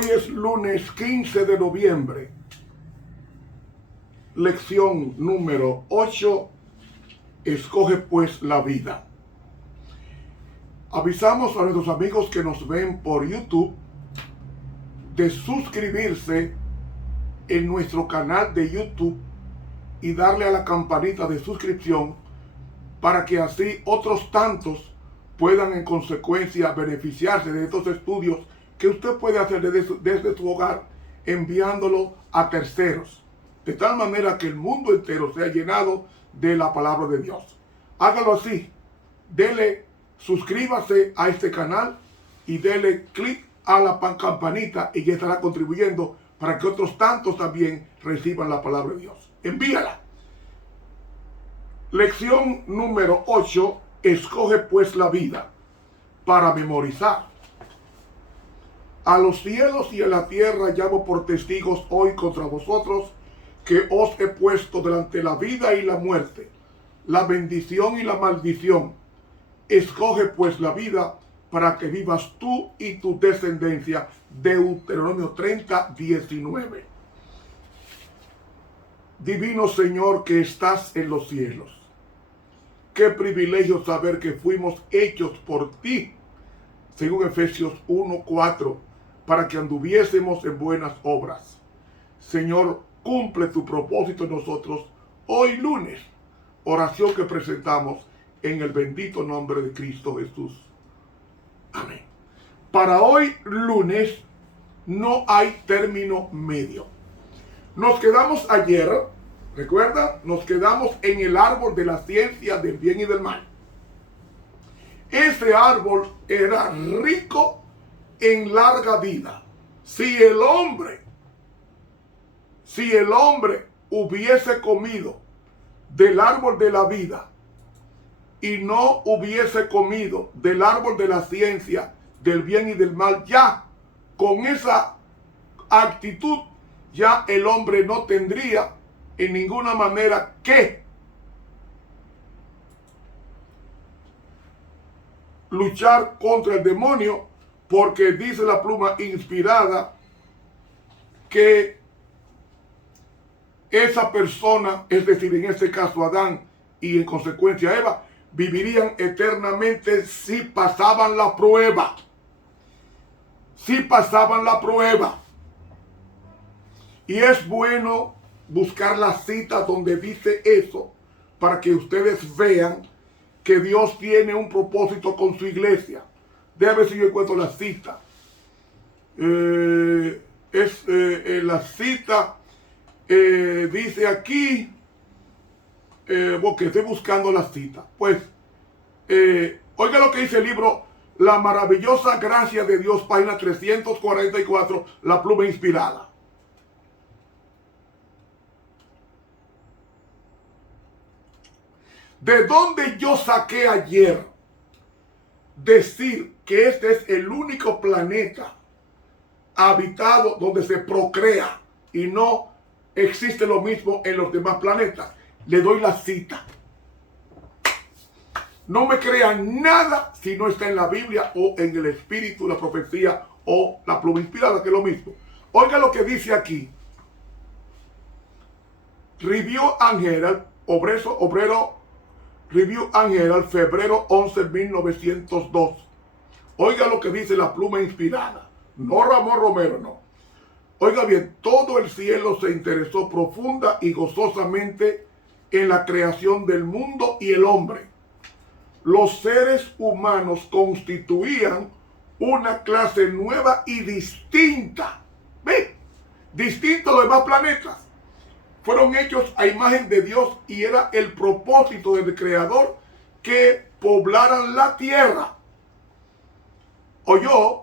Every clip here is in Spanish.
Hoy es lunes 15 de noviembre, lección número 8, escoge pues la vida. Avisamos a nuestros amigos que nos ven por YouTube de suscribirse en nuestro canal de YouTube y darle a la campanita de suscripción para que así otros tantos puedan en consecuencia beneficiarse de estos estudios que usted puede hacer desde su hogar, enviándolo a terceros, de tal manera que el mundo entero sea llenado de la palabra de Dios. Hágalo así, suscríbase a este canal y dele clic a la campanita y ya estará contribuyendo para que otros tantos también reciban la palabra de Dios. Envíala. Lección número 8, escoge pues la vida, para memorizar. A los cielos y a la tierra llamo por testigos hoy contra vosotros, que os he puesto delante la vida y la muerte, la bendición y la maldición. Escoge pues la vida para que vivas tú y tu descendencia. Deuteronomio 30, 19. Divino Señor que estás en los cielos, qué privilegio saber que fuimos hechos por ti, según Efesios 1, 4, para que anduviésemos en buenas obras. Señor, cumple tu propósito en nosotros hoy lunes, oración que presentamos en el bendito nombre de Cristo Jesús. Amén. Para hoy lunes no hay término medio. Nos quedamos ayer, recuerda, nos quedamos en el árbol de la ciencia del bien y del mal. Ese árbol era rico en larga vida. Si el hombre hubiese comido del árbol de la vida y no hubiese comido del árbol de la ciencia del bien y del mal, ya con esa actitud, ya el hombre no tendría en ninguna manera que luchar contra el demonio, porque dice la pluma inspirada que esa persona, es decir, en este caso Adán y en consecuencia Eva, vivirían eternamente si pasaban la prueba. Si pasaban la prueba. Y es bueno buscar la cita donde dice eso, para que ustedes vean que Dios tiene un propósito con su iglesia. Déjame ver si yo encuentro la cita. La cita dice aquí, porque estoy buscando la cita. Pues, oiga lo que dice el libro La maravillosa gracia de Dios, página 344, la pluma inspirada. ¿De dónde yo saqué ayer decir que este es el único planeta habitado donde se procrea y no existe lo mismo en los demás planetas? Le doy la cita. No me crean nada si no está en la Biblia o en el Espíritu, la profecía o la pluma inspirada, que es lo mismo. Oiga lo que dice aquí. Review and Herald, obrero Review and Herald, febrero 11, 1902. Oiga lo que dice la pluma inspirada. No Ramón Romero, no. Oiga bien, todo el cielo se interesó profunda y gozosamente en la creación del mundo y el hombre. Los seres humanos constituían una clase nueva y distinta. ¿Ve? Distinto a los demás planetas. Fueron hechos a imagen de Dios y era el propósito del Creador que poblaran la tierra. Oyó,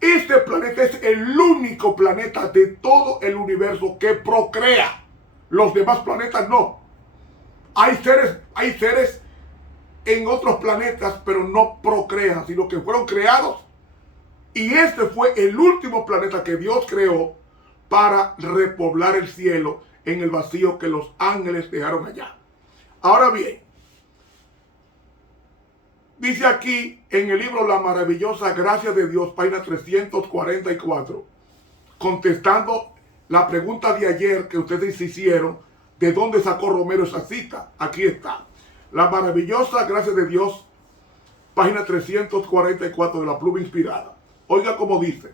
este planeta es el único planeta de todo el universo que procrea. Los demás planetas no. Hay seres en otros planetas, pero no procrean, sino que fueron creados. Y este fue el último planeta que Dios creó para repoblar el cielo en el vacío que los ángeles dejaron allá. Ahora bien, dice aquí en el libro La maravillosa gracia de Dios, página 344, contestando la pregunta de ayer que ustedes hicieron, ¿de dónde sacó Romero esa cita? Aquí está. La maravillosa gracia de Dios, página 344 de la Pluma Inspirada. Oiga cómo dice.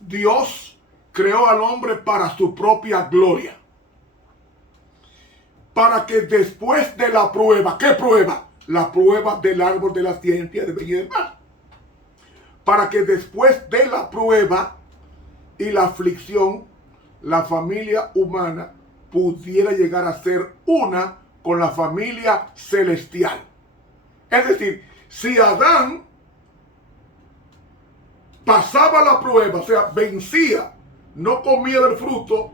Dios creó al hombre para su propia gloria. Para que después de la prueba, ¿qué prueba? La prueba del árbol de la ciencia de bien y del mal. Para que después de la prueba y la aflicción, la familia humana pudiera llegar a ser una con la familia celestial. Es decir, si Adán pasaba la prueba, o sea, vencía, no comía del fruto,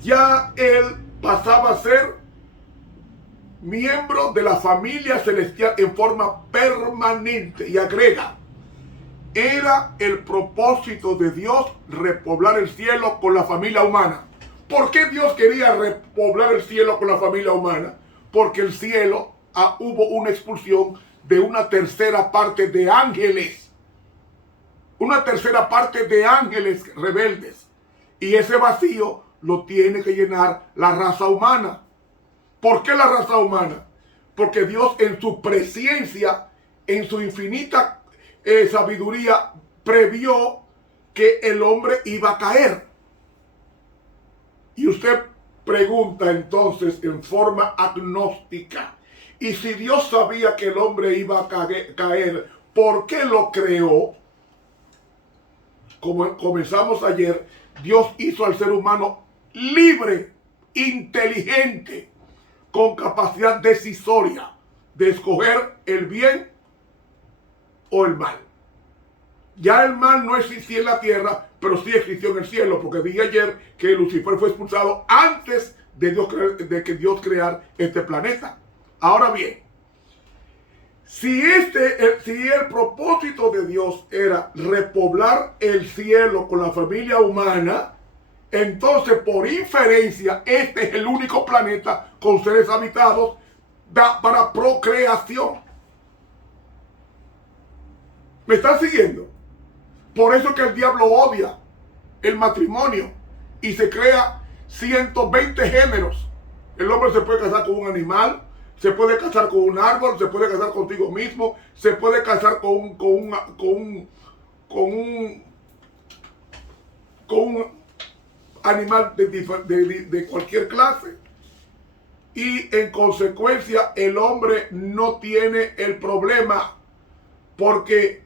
ya él pasaba a ser miembro de la familia celestial en forma permanente. Y agrega, era el propósito de Dios repoblar el cielo con la familia humana. ¿Por qué Dios quería repoblar el cielo con la familia humana? Porque el cielo hubo una expulsión de una tercera parte de ángeles. Una tercera parte de ángeles rebeldes. Y ese vacío lo tiene que llenar la raza humana. ¿Por qué la raza humana? Porque Dios en su presciencia, en su infinita sabiduría, previó que el hombre iba a caer. Y usted pregunta entonces en forma agnóstica, y si Dios sabía que el hombre iba a caer, ¿por qué lo creó? Como comenzamos ayer, Dios hizo al ser humano libre, inteligente, con capacidad decisoria de escoger el bien o el mal. Ya el mal no existía en la tierra, pero sí existió en el cielo, porque dije ayer que Lucifer fue expulsado antes de que Dios creara este planeta. Ahora bien, si el propósito de Dios era repoblar el cielo con la familia humana, entonces por inferencia este es el único planeta con seres habitados para procreación. ¿Me están siguiendo? Por eso que el diablo odia el matrimonio y se crea 120 géneros. El hombre se puede casar con un animal, se puede casar con un árbol, se puede casar contigo mismo, se puede casar con un animal de cualquier clase. Y en consecuencia el hombre no tiene el problema, porque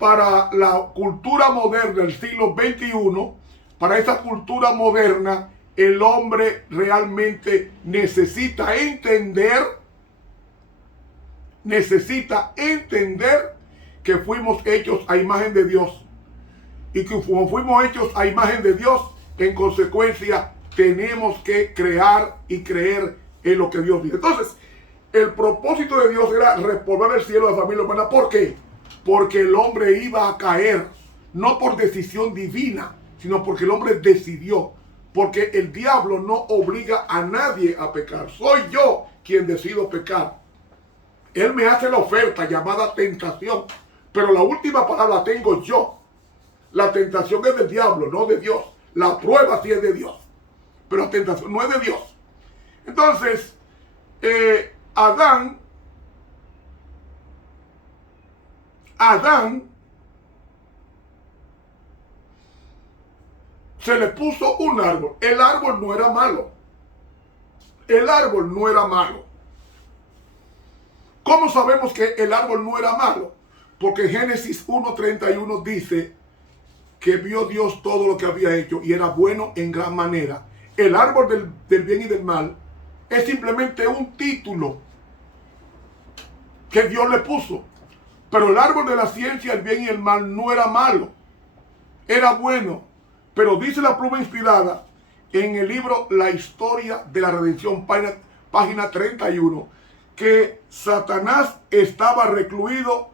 para la cultura moderna del siglo XXI, para esa cultura moderna, el hombre realmente necesita entender que fuimos hechos a imagen de Dios. Y que como fuimos hechos a imagen de Dios, en consecuencia tenemos que crear y creer en lo que Dios dice. Entonces, el propósito de Dios era repoblar el cielo de la familia humana. ¿Por qué? Porque el hombre iba a caer, no por decisión divina, sino porque el hombre decidió. Porque el diablo no obliga a nadie a pecar. Soy yo quien decido pecar. Él me hace la oferta llamada tentación, pero la última palabra tengo yo. La tentación es del diablo, no de Dios. La prueba sí es de Dios, pero la tentación no es de Dios. Entonces, Adán se le puso un árbol. El árbol no era malo. El árbol no era malo. ¿Cómo sabemos que el árbol no era malo? Porque Génesis 1:31 dice que vio Dios todo lo que había hecho y era bueno en gran manera. El árbol del bien y del mal es simplemente un título que Dios le puso. Pero el árbol de la ciencia, el bien y el mal no era malo. Era bueno. Pero dice la Pluma Inspirada en el libro La Historia de la Redención, página 31, que Satanás estaba recluido.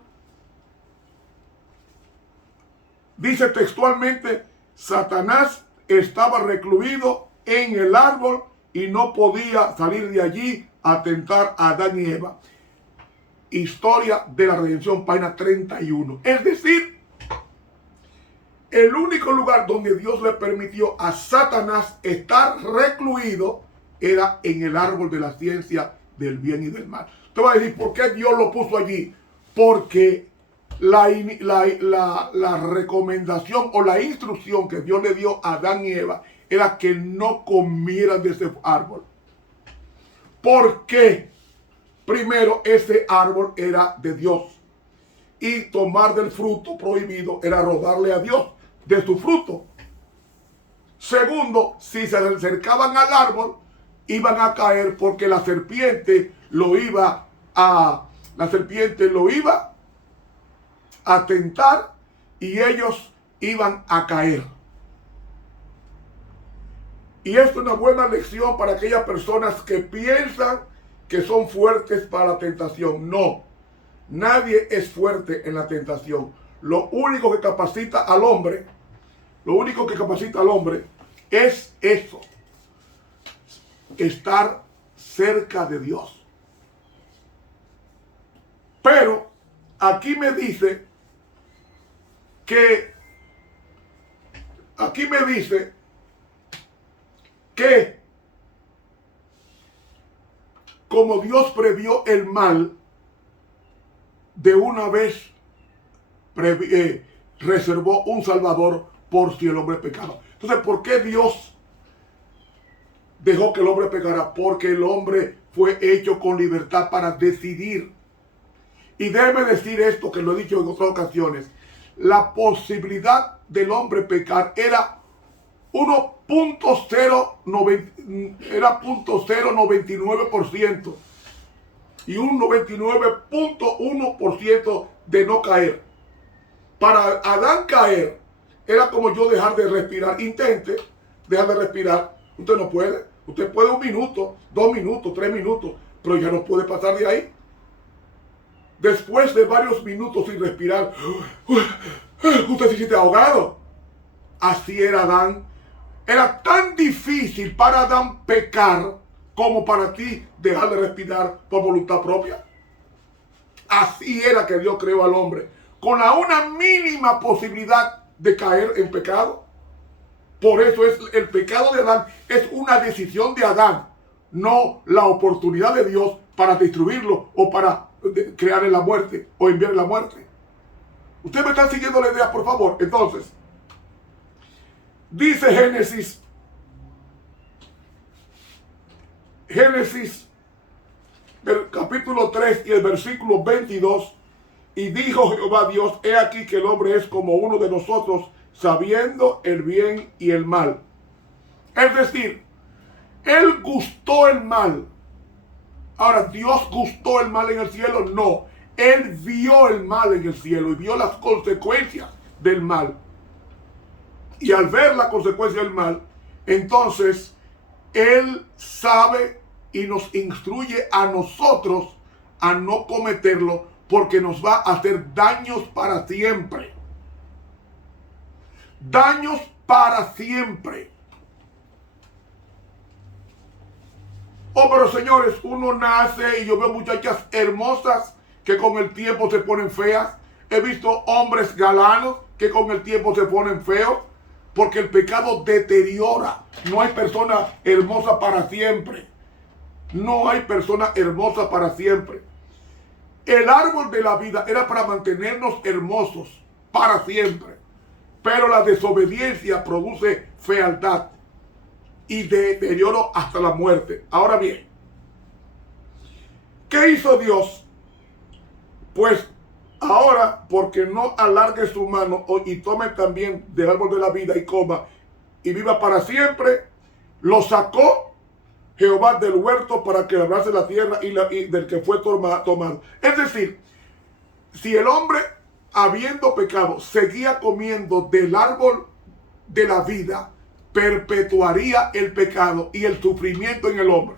Dice textualmente, Satanás estaba recluido en el árbol y no podía salir de allí a tentar a Adán y Eva. Historia de la Redención, página 31. Es decir, el único lugar donde Dios le permitió a Satanás estar recluido era en el árbol de la ciencia del bien y del mal. Te va a decir, ¿por qué Dios lo puso allí? Porque la recomendación o la instrucción que Dios le dio a Adán y Eva era que no comieran de ese árbol. ¿Por qué? Primero, ese árbol era de Dios. Y tomar del fruto prohibido era robarle a Dios de su fruto. Segundo, si se acercaban al árbol, iban a caer porque la serpiente lo iba a tentar y ellos iban a caer. Y esto es una buena lección para aquellas personas que piensan que son fuertes para la tentación. No, nadie es fuerte en la tentación. Lo único que capacita al hombre es eso, estar cerca de Dios. Pero aquí me dice que como Dios previó el mal, de una vez reservó un Salvador por si el hombre pecaba. Entonces, ¿por qué Dios dejó que el hombre pecara? Porque el hombre fue hecho con libertad para decidir. Y déjeme decir esto, que lo he dicho en otras ocasiones. La posibilidad del hombre pecar era 0.099% y un 99.1% de no caer. Para Adán caer era como yo dejar de respirar. Intente dejar de respirar. Usted no puede. Usted puede 1 minuto, 2 minutos, 3 minutos, pero ya no puede pasar de ahí. Después de varios minutos sin respirar, usted se siente ahogado. Así era Adán. Era tan difícil para Adán pecar como para ti dejar de respirar por voluntad propia. Así era que Dios creó al hombre, con una mínima posibilidad de caer en pecado. Por eso el pecado de Adán es una decisión de Adán, no la oportunidad de Dios para destruirlo o para crearle la muerte o enviarle la muerte. ¿Ustedes me están siguiendo la idea, por favor? Entonces, dice Génesis, el capítulo 3 y el versículo 22, y dijo Jehová Dios, he aquí que el hombre es como uno de nosotros, sabiendo el bien y el mal. Es decir, él gustó el mal. Ahora, ¿Dios gustó el mal en el cielo? No. Él vio el mal en el cielo y vio las consecuencias del mal. Y al ver la consecuencia del mal, entonces Él sabe y nos instruye a nosotros a no cometerlo, porque nos va a hacer daños para siempre. Daños para siempre. Oh, pero señores, uno nace y yo veo muchachas hermosas que con el tiempo se ponen feas. He visto hombres galanos que con el tiempo se ponen feos, porque el pecado deteriora. No hay persona hermosa para siempre. No hay persona hermosa para siempre. El árbol de la vida era para mantenernos hermosos para siempre. Pero la desobediencia produce fealdad y deterioro hasta la muerte. Ahora bien, ¿qué hizo Dios? Pues ahora, porque no alargue su mano y tome también del árbol de la vida y coma y viva para siempre, lo sacó Jehová del huerto para que labrase la tierra y del que fue tomado. Es decir, si el hombre, habiendo pecado, seguía comiendo del árbol de la vida, perpetuaría el pecado y el sufrimiento en el hombre.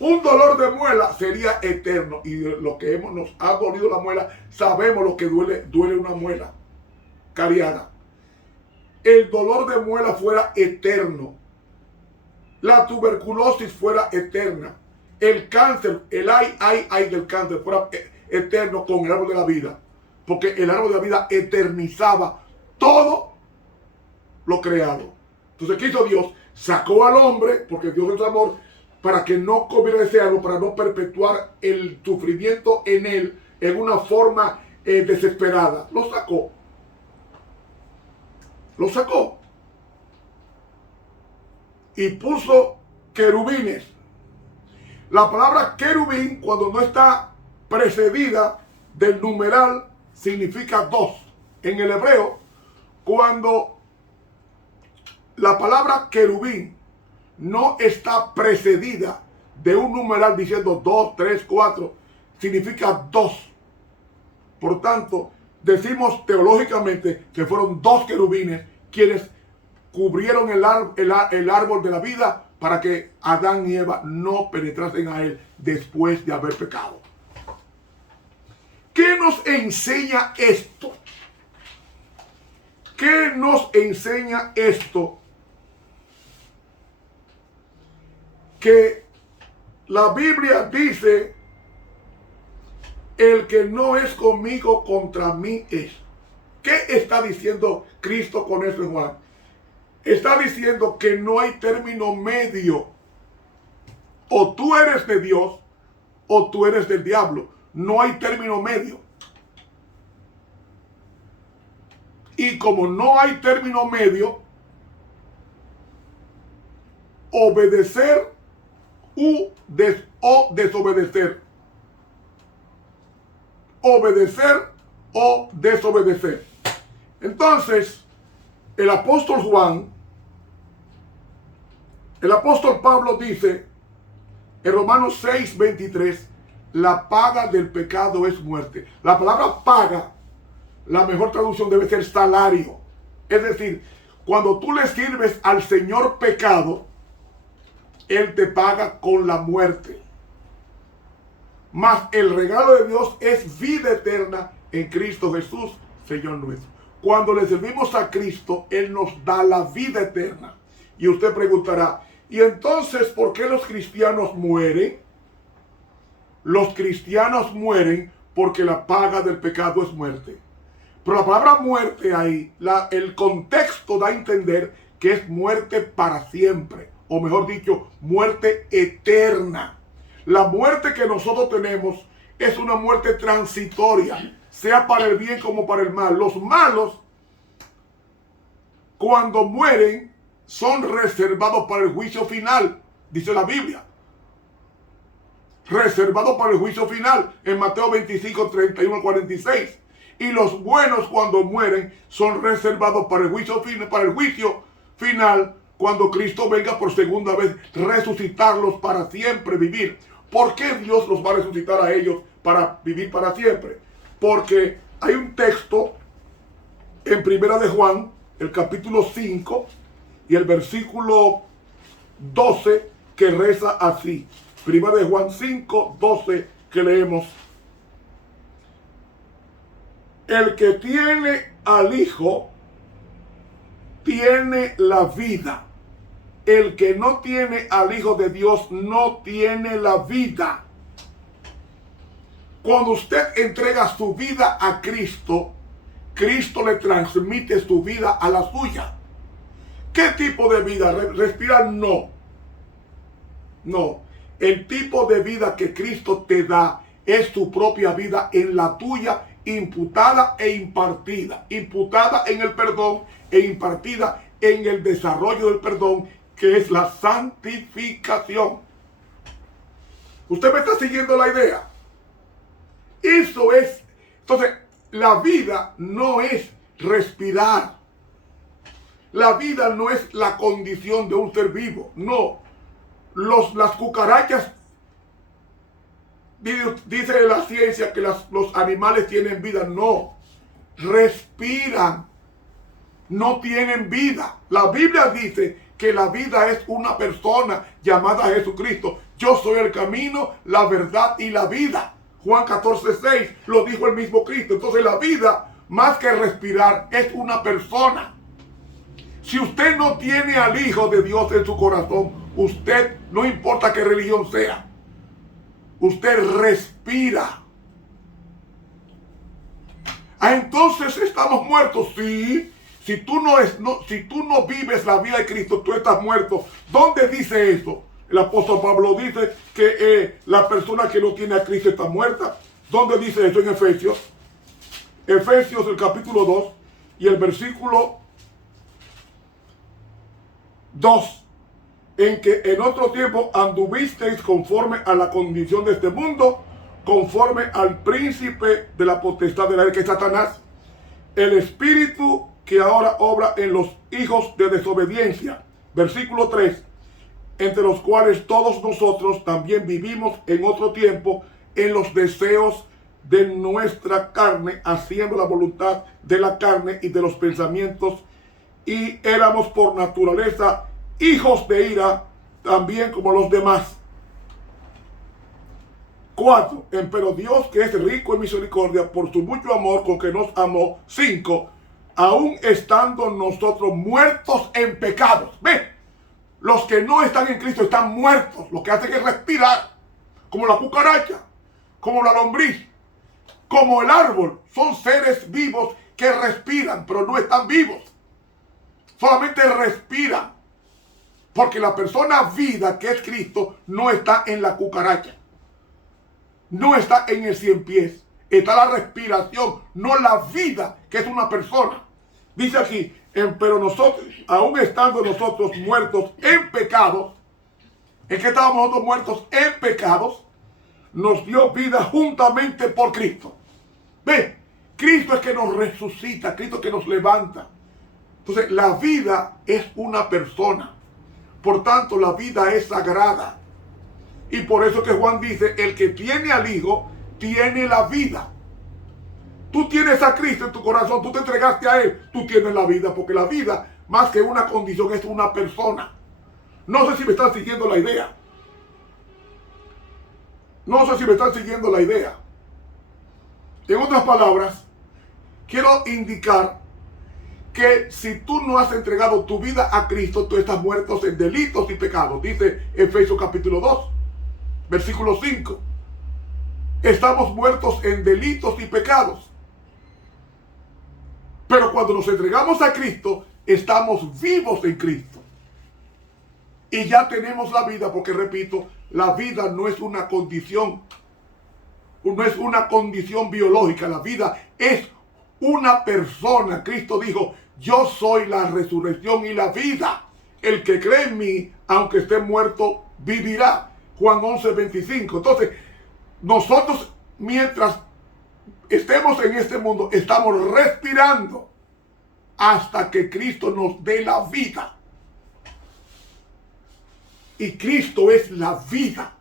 Un dolor de muela sería eterno, y lo que nos ha dolido la muela, sabemos lo que duele una muela cariada. El dolor de muela fuera eterno, la tuberculosis fuera eterna, el cáncer, el ay del cáncer fuera eterno con el árbol de la vida, porque el árbol de la vida eternizaba todo lo creado. Entonces, ¿qué hizo Dios? Sacó al hombre, porque Dios es amor, para que no comiera ese árbol, para no perpetuar el sufrimiento en él en una forma desesperada. Lo sacó. Lo sacó. Y puso querubines. La palabra querubín, cuando no está precedida del numeral, significa dos. En el hebreo, cuando la palabra querubín no está precedida de un numeral diciendo 2, 3, 4, significa dos. Por tanto, decimos teológicamente que fueron dos querubines quienes cubrieron el árbol de la vida para que Adán y Eva no penetrasen a él después de haber pecado. ¿Qué nos enseña esto? ¿Qué nos enseña esto? Que la Biblia dice, el que no es conmigo contra mí es. ¿Qué está diciendo Cristo con esto en Juan? Está diciendo que no hay término medio. O tú eres de Dios o tú eres del diablo. No hay término medio. Y como no hay término medio, obedecer o desobedecer. Obedecer o desobedecer. Entonces, el apóstol Pablo dice en Romanos 6:23, la paga del pecado es muerte. La palabra paga, la mejor traducción debe ser salario. Es decir, cuando tú le sirves al Señor pecado, Él te paga con la muerte. Mas el regalo de Dios es vida eterna en Cristo Jesús, Señor nuestro. Cuando le servimos a Cristo, Él nos da la vida eterna. Y usted preguntará, ¿y entonces por qué los cristianos mueren? Los cristianos mueren porque la paga del pecado es muerte. Pero la palabra muerte ahí, el contexto da a entender que es muerte para siempre. O mejor dicho, muerte eterna. La muerte que nosotros tenemos es una muerte transitoria, sea para el bien como para el mal. Los malos, cuando mueren, son reservados para el juicio final, dice la Biblia. Reservados para el juicio final, en Mateo 25, 31 al 46. Y los buenos, cuando mueren, son reservados para el juicio final, cuando Cristo venga por segunda vez, resucitarlos para siempre vivir. ¿Por qué Dios los va a resucitar a ellos para vivir para siempre? Porque hay un texto en Primera de Juan, el capítulo 5 y el versículo 12, que reza así. Primera de Juan 5, 12, que leemos. El que tiene al Hijo tiene la vida. El que no tiene al Hijo de Dios no tiene la vida. Cuando usted entrega su vida a Cristo, Cristo le transmite su vida a la suya. ¿Qué tipo de vida? Respirar, no. No. El tipo de vida que Cristo te da es tu propia vida en la tuya, imputada e impartida. Imputada en el perdón e impartida en el desarrollo del perdón, que es la santificación. ¿Usted me está siguiendo la idea? Eso es. Entonces, la vida no es respirar. La vida no es la condición de un ser vivo. No. Las cucarachas, dice la ciencia que los animales tienen vida. No. Respiran. No tienen vida. La Biblia dice que la vida es una persona llamada Jesucristo. Yo soy el camino, la verdad y la vida. Juan 14:6 lo dijo el mismo Cristo. Entonces la vida, más que respirar, es una persona. Si usted no tiene al Hijo de Dios en su corazón, usted, no importa qué religión sea, Usted respira. Entonces estamos muertos. Sí. Si tú no vives la vida de Cristo, tú estás muerto. ¿Dónde dice eso? El apóstol Pablo dice que la persona que no tiene a Cristo está muerta. ¿Dónde dice eso? En Efesios. Efesios, el capítulo 2 y el versículo 2. En que en otro tiempo anduvisteis conforme a la condición de este mundo, conforme al príncipe de la potestad del aire, que es Satanás, el espíritu que ahora obra en los hijos de desobediencia. Versículo 3. Entre los cuales todos nosotros también vivimos en otro tiempo en los deseos de nuestra carne, haciendo la voluntad de la carne y de los pensamientos, y éramos por naturaleza hijos de ira, también como los demás. 4. Pero Dios, que es rico en misericordia, por su mucho amor con que nos amó. 5. Aún estando nosotros muertos en pecados. Ve, los que no están en Cristo están muertos. Lo que hacen es respirar, como la cucaracha, como la lombriz, como el árbol. Son seres vivos que respiran, pero no están vivos. Solamente respiran. Porque la persona vida, que es Cristo, no está en la cucaracha. No está en el 100 pies. Está la respiración, no la vida, que es una persona. Dice aquí, pero nosotros, aún estando nosotros muertos en pecados, ¿en qué estábamos nosotros muertos en pecados? Nos dio vida juntamente por Cristo. Ve, Cristo es que nos resucita, Cristo es que nos levanta. Entonces, la vida es una persona. Por tanto, la vida es sagrada. Y por eso que Juan dice, el que tiene al Hijo, tiene la vida. Tú tienes a Cristo en tu corazón, tú te entregaste a Él, tú tienes la vida, porque la vida, más que una condición, es una persona. No sé si me están siguiendo la idea. No sé si me están siguiendo la idea. En otras palabras, quiero indicar que si tú no has entregado tu vida a Cristo, tú estás muerto en delitos y pecados. Dice Efesios capítulo 2, versículo 5. Estamos muertos en delitos y pecados. Pero cuando nos entregamos a Cristo, estamos vivos en Cristo. Y ya tenemos la vida, porque repito, la vida no es una condición. No es una condición biológica. La vida es una persona. Cristo dijo, yo soy la resurrección y la vida. El que cree en mí, aunque esté muerto, vivirá. Juan 11:25. Entonces, nosotros, mientras estemos en este mundo, estamos respirando hasta que Cristo nos dé la vida. Y Cristo es la vida.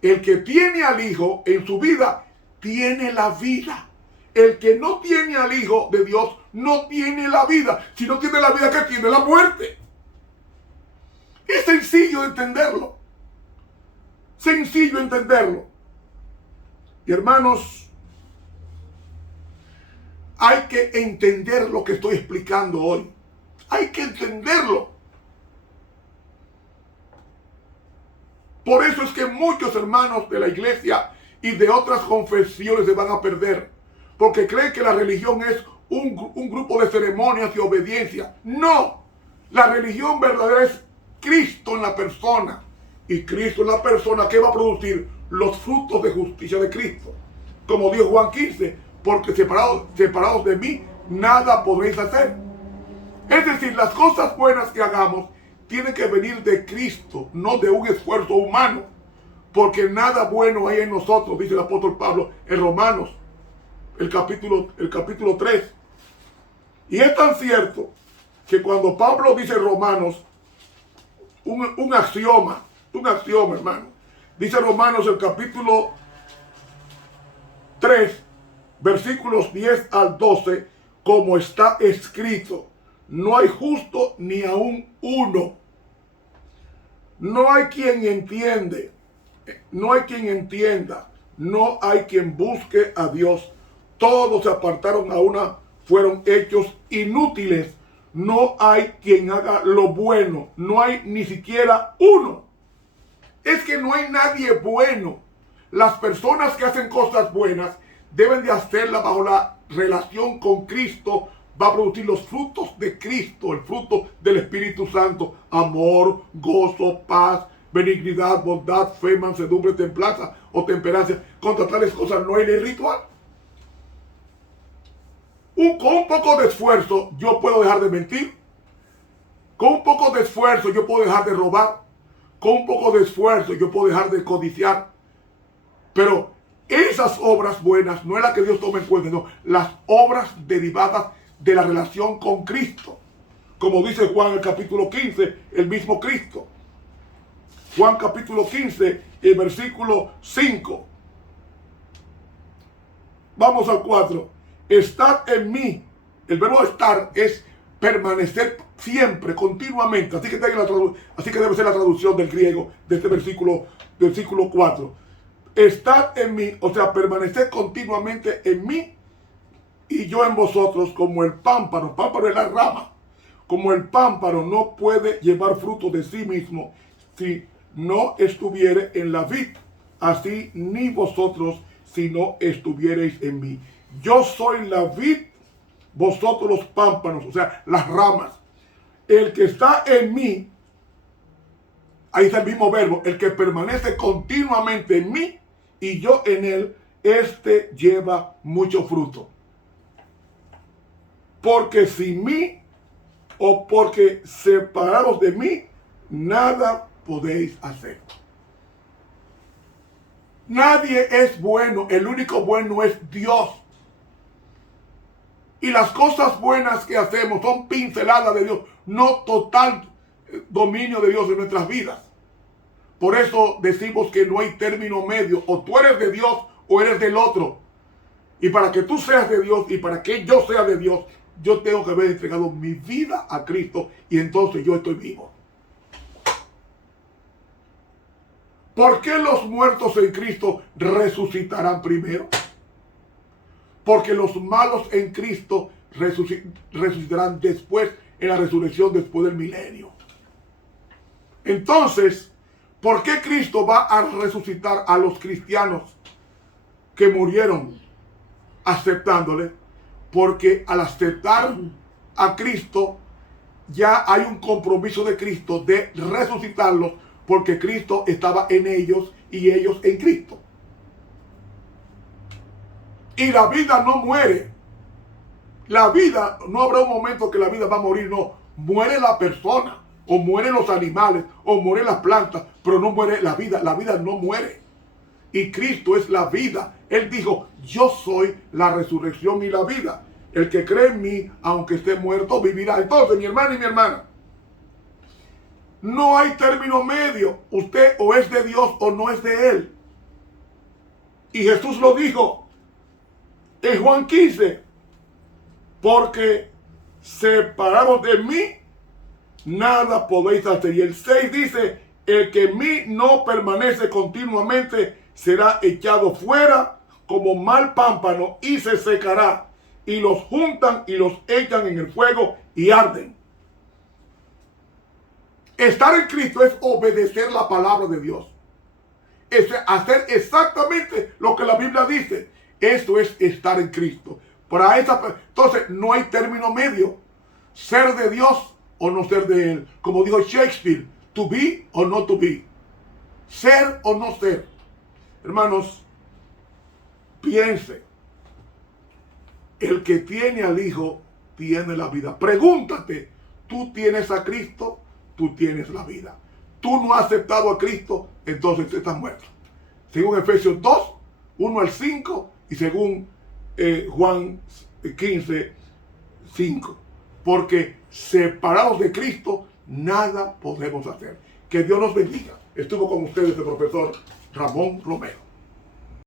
El que tiene al Hijo en su vida, tiene la vida. El que no tiene al Hijo de Dios, no tiene la vida. Si no tiene la vida, ¿qué tiene? La muerte. Es sencillo entenderlo. Sencillo entenderlo. Y hermanos, hay que entender lo que estoy explicando hoy. Hay que entenderlo. Por eso es que muchos hermanos de la iglesia y de otras confesiones se van a perder. Porque creen que la religión es un grupo de ceremonias y obediencia. No. La religión verdadera es Cristo en la persona. Y Cristo en la persona que va a producir los frutos de justicia de Cristo. Como dijo Juan 15, porque separados de mí, nada podréis hacer. Es decir, las cosas buenas que hagamos tienen que venir de Cristo, no de un esfuerzo humano. Porque nada bueno hay en nosotros, dice el apóstol Pablo en Romanos, el capítulo 3. Y es tan cierto que cuando Pablo dice en Romanos, un axioma, hermano. Dice Romanos el capítulo 3, versículos 10 al 12, como está escrito, no hay justo ni aún uno. No hay quien entienda, no hay quien busque a Dios. Todos se apartaron a una, fueron hechos inútiles. No hay quien haga lo bueno, no hay ni siquiera uno. Es que no hay nadie bueno. las personas que hacen cosas buenas deben de hacerlas bajo la relación con Cristo. Va a producir los frutos de Cristo, el fruto del Espíritu Santo: amor, gozo, paz, benignidad, bondad, fe, mansedumbre, templanza o temperancia. Contra tales cosas no hay ley ritual. Con un poco de esfuerzo yo puedo dejar de mentir. Con un poco de esfuerzo yo puedo dejar de robar. Con un poco de esfuerzo yo puedo dejar de codiciar. Pero esas obras buenas no es la que Dios toma en cuenta, no. Las obras derivadas de la relación con Cristo. Como dice Juan en el capítulo 15, el mismo Cristo. Juan capítulo 15, el versículo 5. Vamos al 4. Estad en mí. El verbo estar es permanecer siempre, continuamente. Así que debe ser la traducción del griego de este versículo 4. Estad en mí, o sea, permanecer continuamente en mí y yo en vosotros, como el pámpano. Pámpano es la rama. Como el pámpano no puede llevar fruto de sí mismo si no estuviere en la vid, así ni vosotros si no estuviereis en mí. Yo soy la vid, vosotros los pámpanos, o sea, las ramas. El que está en mí, ahí está el mismo verbo, el que permanece continuamente en mí y yo en él, este lleva mucho fruto. Porque sin mí, o porque separados de mí, nada podéis hacer. Nadie es bueno, el único bueno es Dios. Y las cosas buenas que hacemos son pinceladas de Dios, no total dominio de Dios en nuestras vidas. Por eso decimos que no hay término medio, o tú eres de Dios o eres del otro. Y para que tú seas de Dios y para que yo sea de Dios, yo tengo que haber entregado mi vida a Cristo y entonces yo estoy vivo. ¿Por qué los muertos en Cristo resucitarán primero? Porque los malos en Cristo resucitarán después, en la resurrección después del milenio. Entonces, ¿por qué Cristo va a resucitar a los cristianos que murieron aceptándole? Porque al aceptar a Cristo, ya hay un compromiso de Cristo de resucitarlos, porque Cristo estaba en ellos y ellos en Cristo. Y la vida no muere. La vida, no habrá un momento que la vida va a morir, no. Muere la persona, o mueren los animales, o mueren las plantas, pero no muere la vida. La vida no muere. Y Cristo es la vida. Él dijo: yo soy la resurrección y la vida. El que cree en mí, aunque esté muerto, vivirá. Entonces, mi hermano y mi hermana, no hay término medio. Usted o es de Dios o no es de Él. Y Jesús lo dijo en Juan 15, porque separados de mí, nada podéis hacer. Y el 6 dice: el que en mí no permanece continuamente será echado fuera como mal pámpano y se secará. Y los juntan y los echan en el fuego y arden. Estar en Cristo es obedecer la palabra de Dios. Es hacer exactamente lo que la Biblia dice. Esto es estar en Cristo. Entonces, no hay término medio. Ser de Dios o no ser de Él. Como dijo Shakespeare, to be o no to be. Ser o no ser. Hermanos, piense. El que tiene al Hijo tiene la vida. Pregúntate, ¿tú tienes a Cristo? Tú tienes la vida. Tú no has aceptado a Cristo, entonces tú estás muerto. Según Efesios 2, 1 al 5 y según Juan 15, 5. Porque separados de Cristo, nada podemos hacer. Que Dios nos bendiga. Estuvo con ustedes el profesor Ramón Romero.